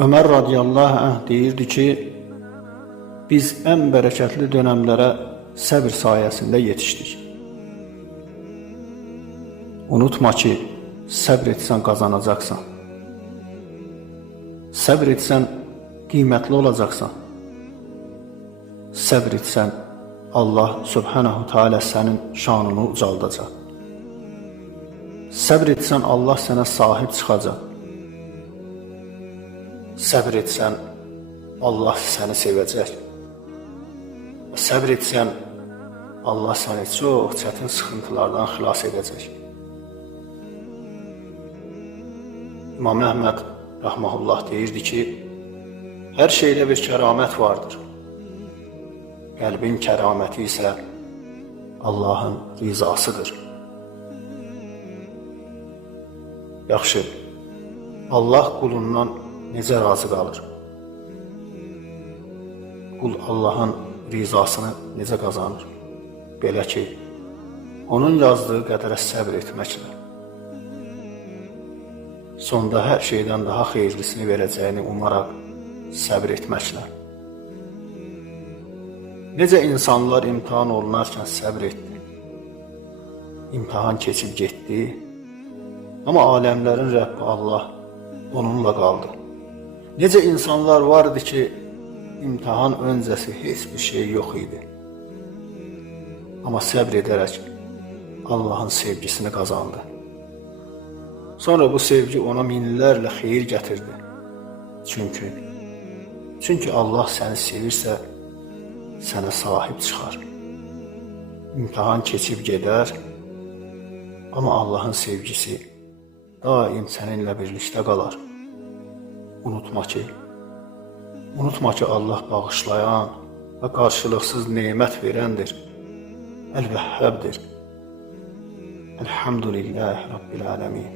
Ömer radiyallahu anh deyirdi ki, biz ən bərəkətli dönəmlərə səbir sayəsində yetişdik. Unutma ki, səbr etsən qazanacaqsan. Səbr etsən qiymətli olacaqsan. Səbr etsən Allah subhanahu teala sənin şanını ucaldacaq. Səbr etsən Allah sənə sahib çıxacaq. Səbr etsən Allah səni sevəcək. Səbr etsən Allah səni çox çətin sıxıntılardan xilas edəcək. İmam Əhməd rəhməhullah deyirdi ki, hər şeydə bir kəramət vardır. Qəlbin kəraməti isə Allahın rizasıdır. Yaxşı, Allah qulundan necə razı qalır? Qul Allahın rizasını necə qazanır? Belə ki, onun yazdığı qədərə səbr etməklə. Sonda hər şeydən daha xeyirlisini verəcəyini umaraq səbr etməklə. Necə insanlar imtihan olunarkən səbr etdi? İmtihan keçib getdi, amma aləmlərin Rəbbi Allah onunla qaldı. Necə insanlar vardı ki, imtihan öncəsi heç bir şey yox idi. Amma səbr edərək Allahın sevgisini qazandı. Sonra bu sevgi ona minlərlə xeyir gətirdi. Çünki Allah səni sevirsə, sənə sahib çıxar. İmtihan keçib gedər, amma Allahın sevgisi daim səninlə birlikdə qalar. Unutma ki, Allah bağışlayan və qarşılıqsız nemət verəndir. Əl-Vəhhabdir. Elhamdülillahi Rabbil alemin.